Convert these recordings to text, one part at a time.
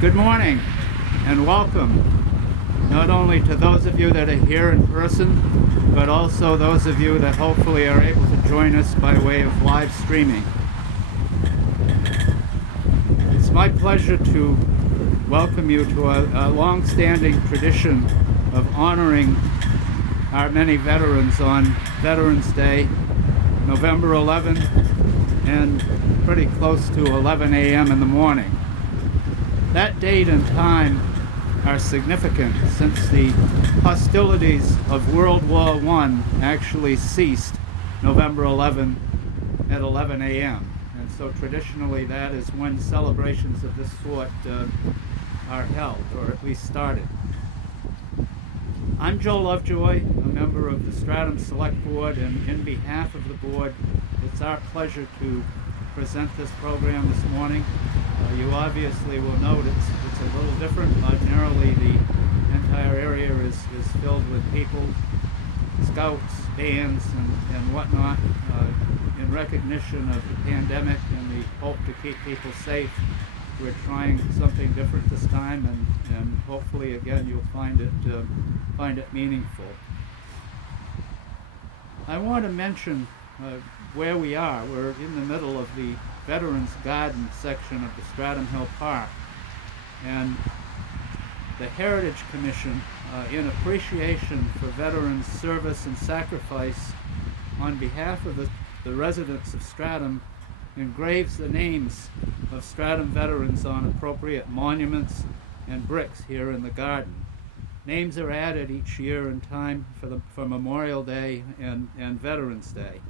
Good morning and welcome, not only to those of you that are here in person, but also those of you that hopefully are able to join us by way of live streaming. It's my pleasure to welcome you to a long-standing tradition of honoring our many veterans on Veterans Day, November 11th, and pretty close to 11 a.m. in the morning. That date and time are significant since the hostilities of World War I actually ceased November 11 at 11 a.m. And so traditionally that is when celebrations of this sort are held, or at least started. I'm Joe Lovejoy, a member of the Stratham Select Board, and in behalf of the board, it's our pleasure to present this program this morning. You obviously will note it's a little different. Ordinarily, the entire area is filled with people, scouts, bands, and whatnot, in recognition of the pandemic and the hope to keep people safe. We're trying something different this time, and hopefully, again, you'll find it meaningful. I want to mention where we are. We're in the middle of the Veterans Garden section of the Stratham Hill Park, and the Heritage Commission, in appreciation for veterans' service and sacrifice, on behalf of the residents of Stratham, engraves the names of Stratham veterans on appropriate monuments and bricks here in the garden. Names are added each year in time for Memorial Day and Veterans Day.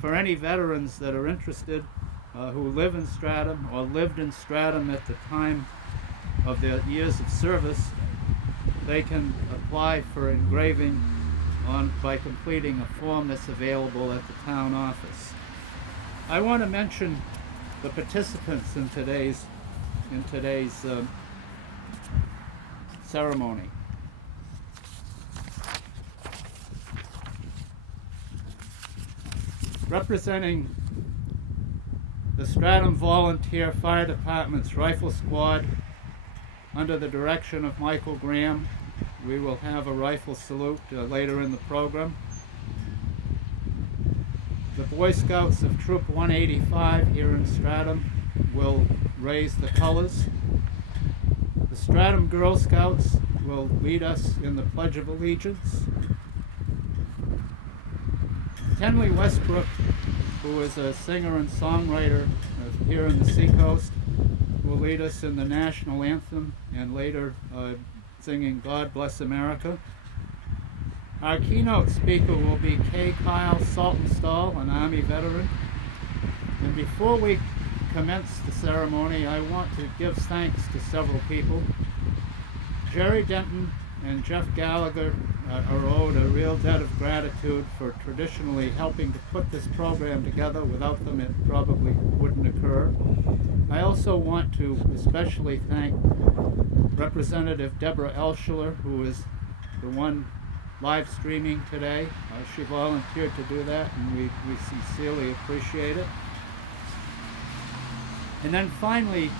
For any veterans that are interested, who live in Stratham or lived in Stratham at the time of their years of service, they can apply for engraving by completing a form that's available at the town office. I want to mention the participants in today's ceremony. Representing the Stratham Volunteer Fire Department's Rifle Squad, under the direction of Michael Graham, we will have a rifle salute later in the program. The Boy Scouts of Troop 185 here in Stratham will raise the colors. The Stratham Girl Scouts will lead us in the Pledge of Allegiance. Tenley Westbrook, who is a singer and songwriter here in the Seacoast, will lead us in the national anthem and later singing God Bless America. Our keynote speaker will be Kay Kyle Saltonstall, an Army veteran. And before we commence the ceremony, I want to give thanks to several people. Jerry Denton and Jeff Gallagher are owed a real debt of gratitude for traditionally helping to put this program together. Without them, it probably wouldn't occur. I also want to especially thank Representative Deborah Elschler, who is the one live streaming today. She volunteered to do that, and we sincerely appreciate it. And then finally,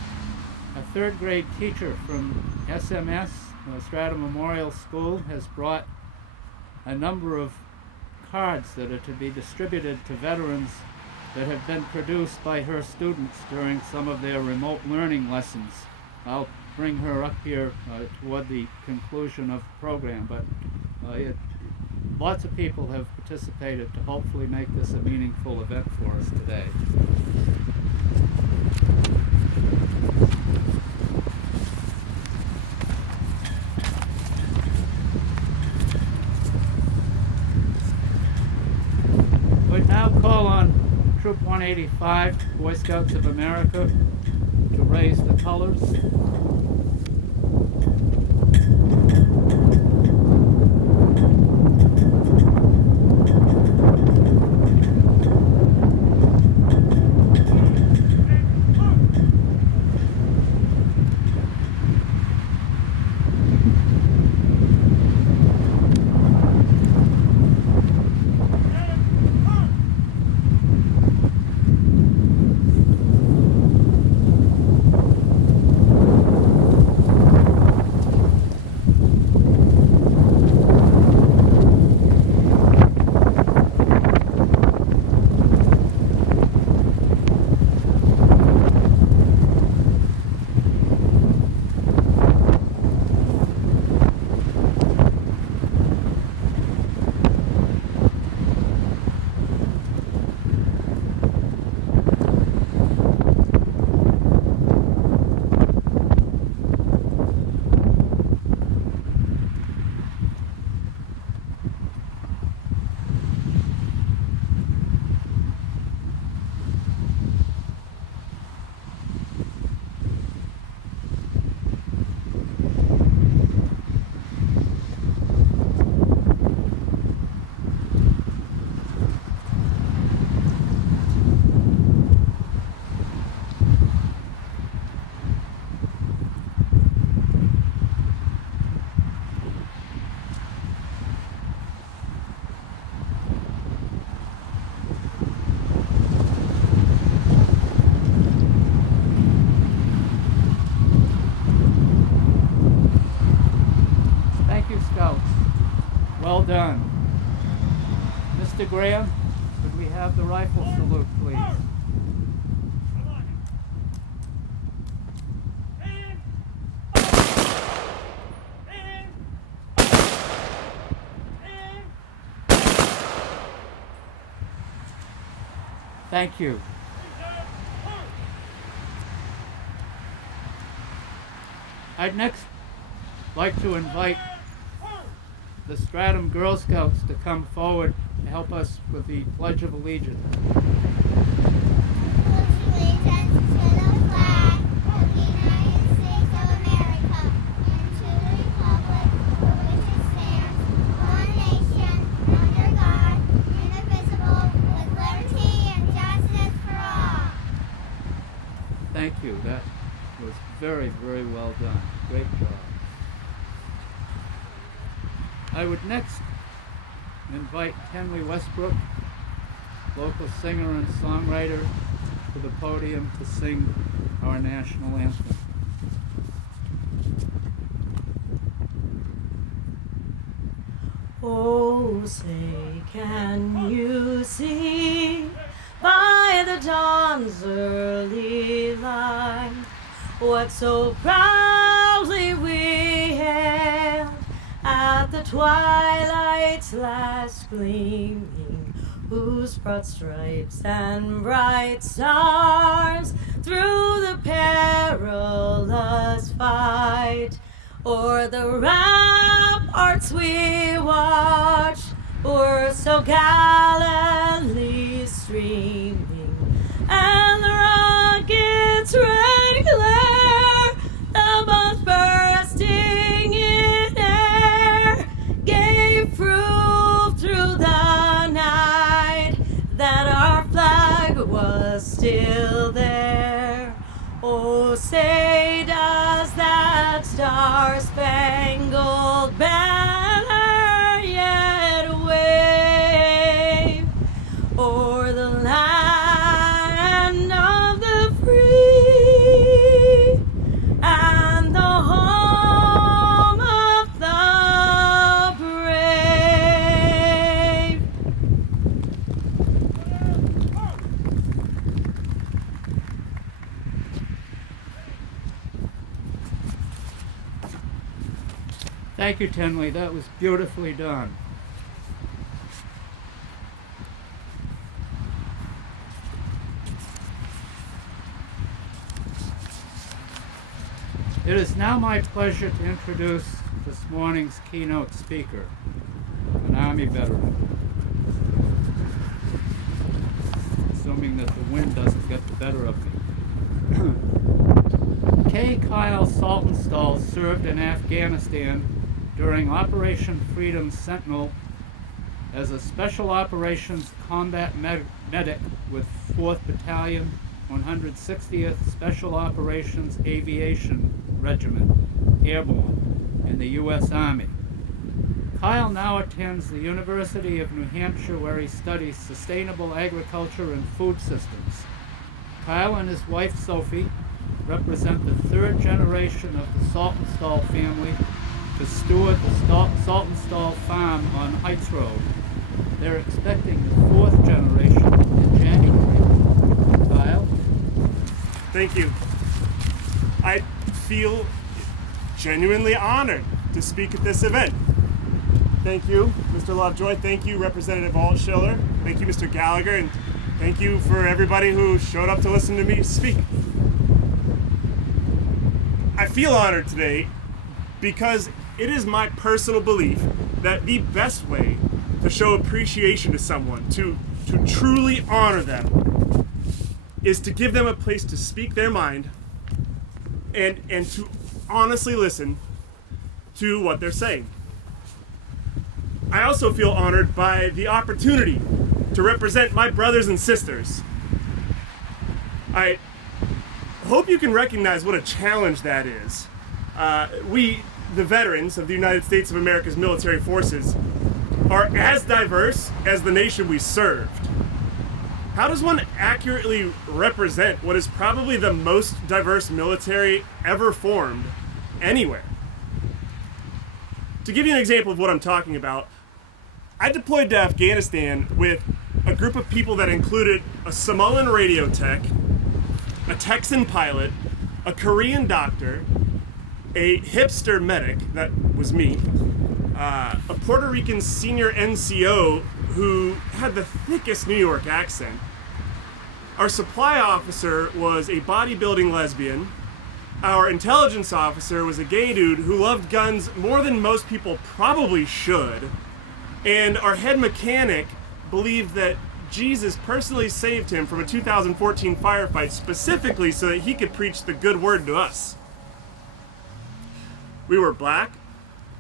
a third grade teacher from SMS, Stratham Memorial School, has brought a number of cards that are to be distributed to veterans that have been produced by her students during some of their remote learning lessons. I'll bring her up here toward the conclusion of the program, but lots of people have participated to hopefully make this a meaningful event for us today. We now call on Troop 185, Boy Scouts of America, to raise the colors. Well done. Mr. Graham, could we have the rifle salute, please? Thank you. I'd next like to invite the Stratham Girl Scouts to come forward to help us with the Pledge of Allegiance. Thank you. That was very, very well done. Great job. I would next invite Henry Westbrook, local singer and songwriter, to the podium to sing our national anthem. Oh, say, can you see by the dawn's early light what so proudly we hailed at the twilight's last gleaming, whose broad stripes and bright stars through the perilous fight o'er the ramparts we watched were so gallantly streaming, and the rocket's red glare, the bombs bursting in air, gave proof through the night that our flag was still there. Oh, say does that star-spangled banner yet wave o'er the land of the free and the home of the brave? Thank you, Tenley. That was beautifully done. It is now my pleasure to introduce this morning's keynote speaker, an Army veteran. Assuming that the wind doesn't get the better of me. K. Kyle Saltonstall served in Afghanistan during Operation Freedom Sentinel as a Special Operations Combat Medic with 4th Battalion, 160th Special Operations Aviation Regiment, Airborne, in the U.S. Army. Kyle now attends the University of New Hampshire, where he studies sustainable agriculture and food systems. Kyle and his wife Sophie represent the 3rd generation of the Saltonstall family to steward the Saltonstall farm on Heights Road. They're expecting the 4th generation in January. Kyle? Thank you. I feel genuinely honored to speak at this event. Thank you, Mr. Lovejoy. Thank you, Representative Altschiller. Thank you, Mr. Gallagher. And thank you for everybody who showed up to listen to me speak. I feel honored today because it is my personal belief that the best way to show appreciation to someone, to truly honor them, is to give them a place to speak their mind and to honestly listen to what they're saying. I also feel honored by the opportunity to represent my brothers and sisters. I hope you can recognize what a challenge that is. We, the veterans of the United States of America's military forces, are as diverse as the nation we served. How does one accurately represent what is probably the most diverse military ever formed anywhere? To give you an example of what I'm talking about, I deployed to Afghanistan with a group of people that included a Samoan radio tech, a Texan pilot, a Korean doctor, a hipster medic, that was me, a Puerto Rican senior NCO who had the thickest New York accent. Our supply officer was a bodybuilding lesbian. Our intelligence officer was a gay dude who loved guns more than most people probably should. And our head mechanic believed that Jesus personally saved him from a 2014 firefight specifically so that he could preach the good word to us. We were black,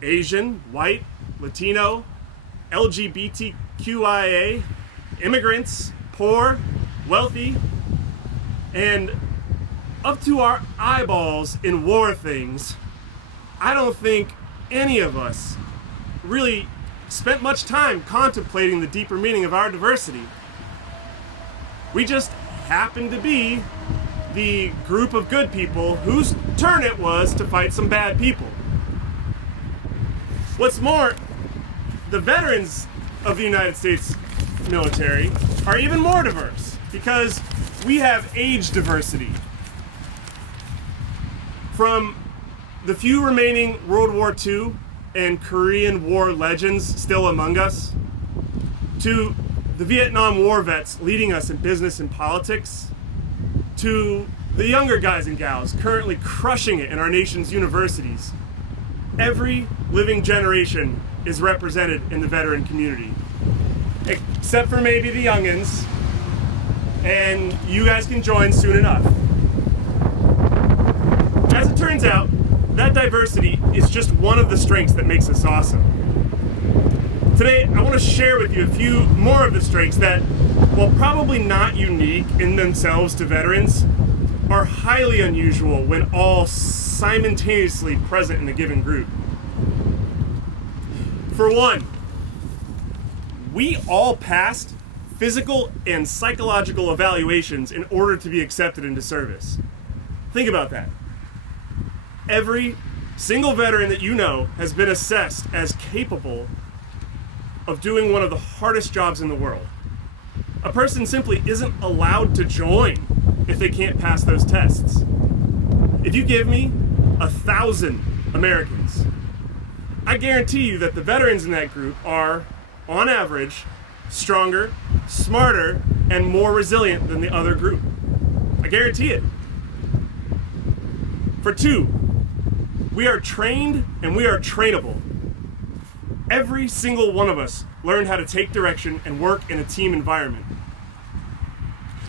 Asian, white, Latino, LGBTQIA, immigrants, poor, wealthy, and up to our eyeballs in war things. I don't think any of us really spent much time contemplating the deeper meaning of our diversity. We just happened to be the group of good people whose turn it was to fight some bad people. What's more, the veterans of the United States military are even more diverse because we have age diversity. From the few remaining World War II and Korean War legends still among us, to the Vietnam War vets leading us in business and politics, to the younger guys and gals currently crushing it in our nation's universities. Every living generation is represented in the veteran community, except for maybe the youngins, and you guys can join soon enough. As it turns out, that diversity is just one of the strengths that makes us awesome. Today, I want to share with you a few more of the strengths that, while probably not unique in themselves to veterans, are highly unusual when all simultaneously present in a given group. For one, we all passed physical and psychological evaluations in order to be accepted into service. Think about that. Every single veteran that you know has been assessed as capable of doing one of the hardest jobs in the world. A person simply isn't allowed to join if they can't pass those tests. If you give me 1,000 Americans, I guarantee you that the veterans in that group are, on average, stronger, smarter, and more resilient than the other group. I guarantee it. For two, we are trained and we are trainable. Every single one of us learned how to take direction and work in a team environment.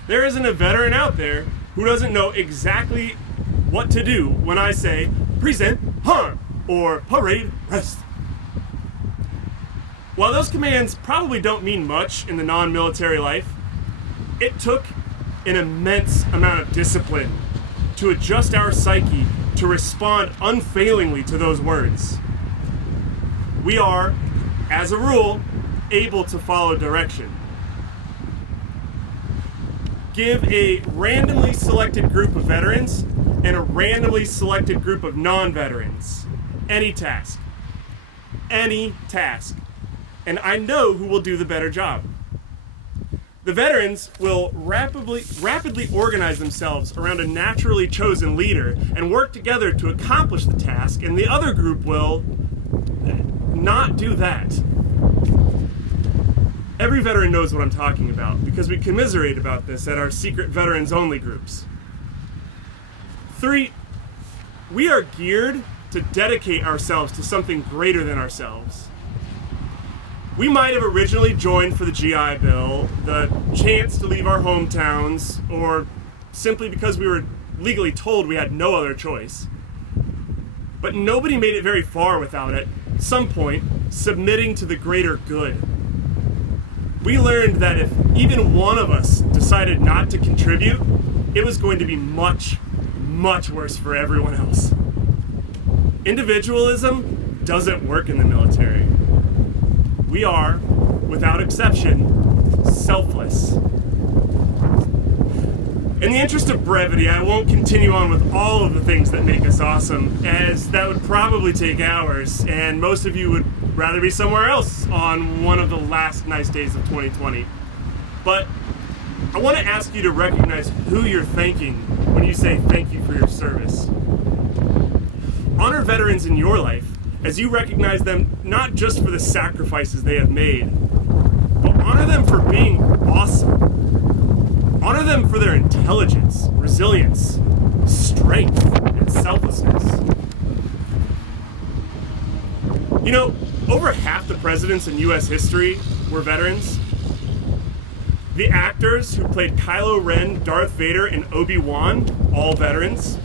There isn't a veteran out there who doesn't know exactly what to do when I say, present, harm, or parade, rest. While those commands probably don't mean much in the non-military life, it took an immense amount of discipline to adjust our psyche to respond unfailingly to those words. We are, as a rule, able to follow direction. Give a randomly selected group of veterans and a randomly selected group of non-veterans any task, and I know who will do the better job. The veterans will rapidly organize themselves around a naturally chosen leader and work together to accomplish the task, and the other group will not do that. Every veteran knows what I'm talking about because we commiserate about this at our secret veterans-only groups. 3, we are geared to dedicate ourselves to something greater than ourselves. We might have originally joined for the GI Bill, the chance to leave our hometowns, or simply because we were legally told we had no other choice. But nobody made it very far without at some point submitting to the greater good. We learned that if even one of us decided not to contribute, it was going to be much, much worse for everyone else. Individualism doesn't work in the military. We are, without exception, selfless. In the interest of brevity, I won't continue on with all of the things that make us awesome, as that would probably take hours, and most of you would rather be somewhere else on one of the last nice days of 2020. But I want to ask you to recognize who you're thanking when you say thank you for your service. Honor veterans in your life as you recognize them not just for the sacrifices they have made, but honor them for being awesome. Honor them for their intelligence, resilience, strength, and selflessness. You know, over half the presidents in U.S. history were veterans. The actors who played Kylo Ren, Darth Vader, and Obi-Wan, all veterans.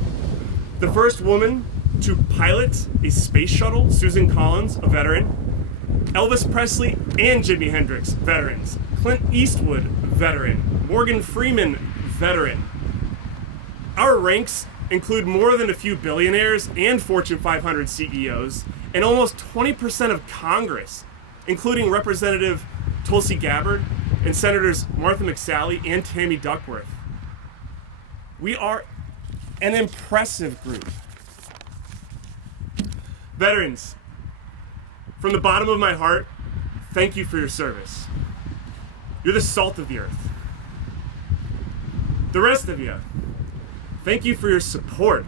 The first woman to pilot a space shuttle, Susan Collins, a veteran. Elvis Presley and Jimi Hendrix, veterans. Clint Eastwood, veteran. Morgan Freeman, veteran. Our ranks include more than a few billionaires and Fortune 500 CEOs, and almost 20% of Congress, including Representative Tulsi Gabbard and Senators Martha McSally and Tammy Duckworth. We are an impressive group. Veterans, from the bottom of my heart, thank you for your service. You're the salt of the earth. The rest of you, thank you for your support.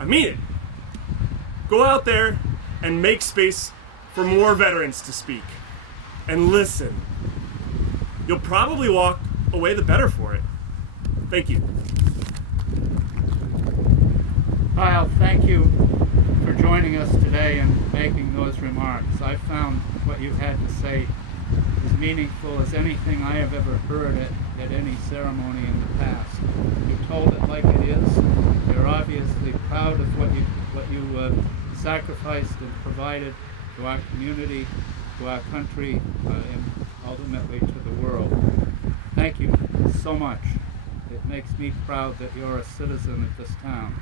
I mean it. Go out there and make space for more veterans to speak. And listen. You'll probably walk away the better for it. Thank you. Kyle, thank you for joining us today and making those remarks. I found what you had to say as meaningful as anything I have ever heard at any ceremony in the past. You told it like it is. You're obviously proud of what you sacrificed and provided to our community, to our country, and ultimately to the world. Thank you so much. It makes me proud that you're a citizen of this town.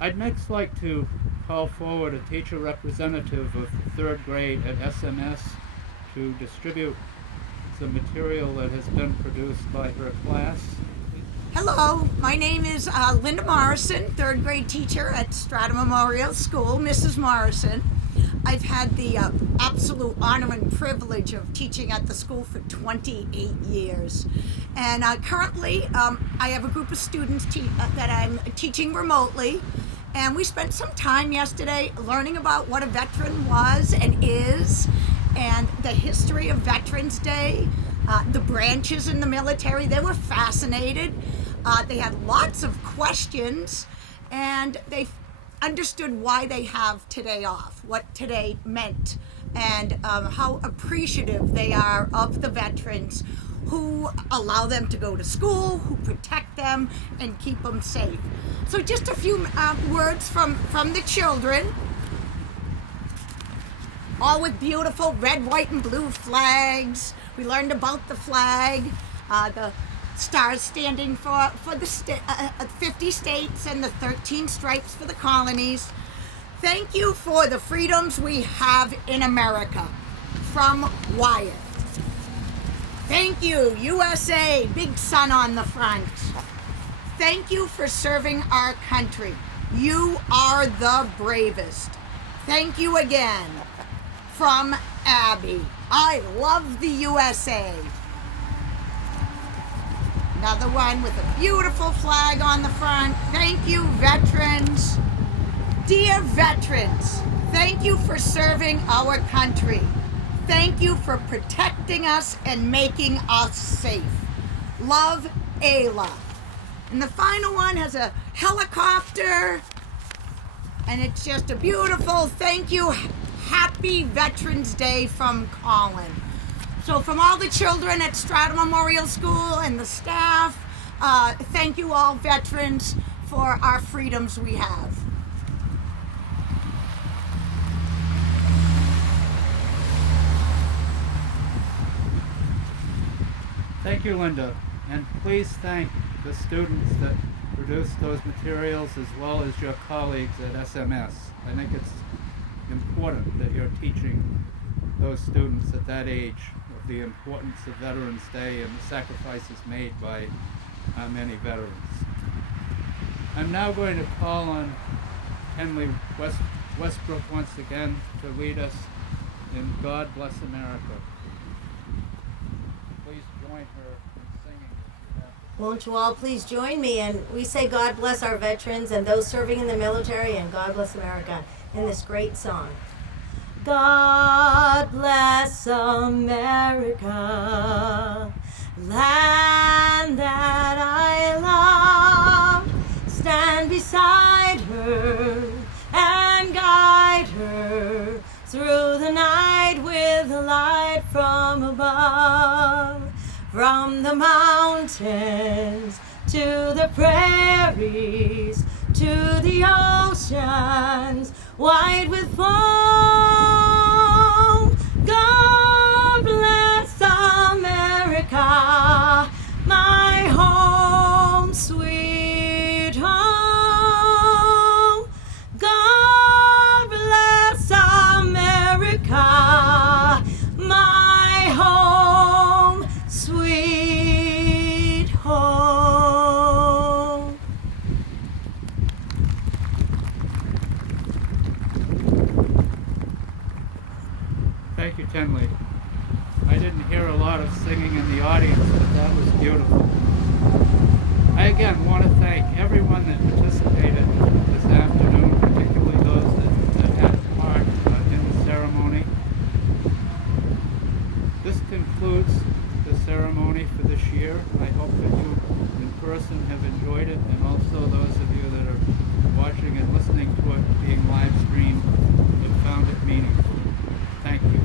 I'd next like to call forward a teacher representative of third grade at SMS to distribute some material that has been produced by her class. Hello, my name is Linda Morrison, third grade teacher at Stratham Memorial School, Mrs. Morrison. I've had the absolute honor and privilege of teaching at the school for 28 years. And currently, I have a group of students that I'm teaching remotely. And we spent some time yesterday learning about what a veteran was and is, and the history of Veterans Day, the branches in the military. They were fascinated. They had lots of questions, and they understood why they have today off, what today meant, and how appreciative they are of the veterans who allow them to go to school, who protect them, and keep them safe. So just a few words from the children, all with beautiful red, white, and blue flags. We learned about the flag, the stars standing for the 50 states and the 13 stripes for the colonies. Thank you for the freedoms we have in America. From Wyatt. Thank you, USA, big sun on the front. Thank you for serving our country. You are the bravest. Thank you again. From Abby. I love the USA. Another one with a beautiful flag on the front. Thank you, veterans. Dear veterans, thank you for serving our country. Thank you for protecting us and making us safe. Love, Ayla. And the final one has a helicopter, and it's just a beautiful thank you. Happy Veterans Day from Colin. So from all the children at Stratham Memorial School and the staff, thank you all veterans for our freedoms we have. Thank you, Linda, and please thank the students that produced those materials as well as your colleagues at SMS. I think it's important that you're teaching those students at that age of the importance of Veterans Day and the sacrifices made by many veterans. I'm now going to call on Kenley Westbrook once again to lead us in God Bless America. Please join her in singing if you have to. Won't you all please join me? And we say God bless our veterans and those serving in the military, and God bless America in this great song. God bless America, land that I love. Stand beside her and guide her through the night with a light from above. From the mountains to the prairies to the oceans wide with foam. God bless America, my home, sweet home. God bless America, my home, sweet home. Thank you, Tenley. I didn't hear a lot of singing in the audience, but that was beautiful. I again want to thank everyone that participated this afternoon, particularly those that had part in the ceremony. This concludes the ceremony for this year. I hope that you in person have enjoyed it, and also those of you that are watching and listening to it being live streamed have found it meaningful. Thank you.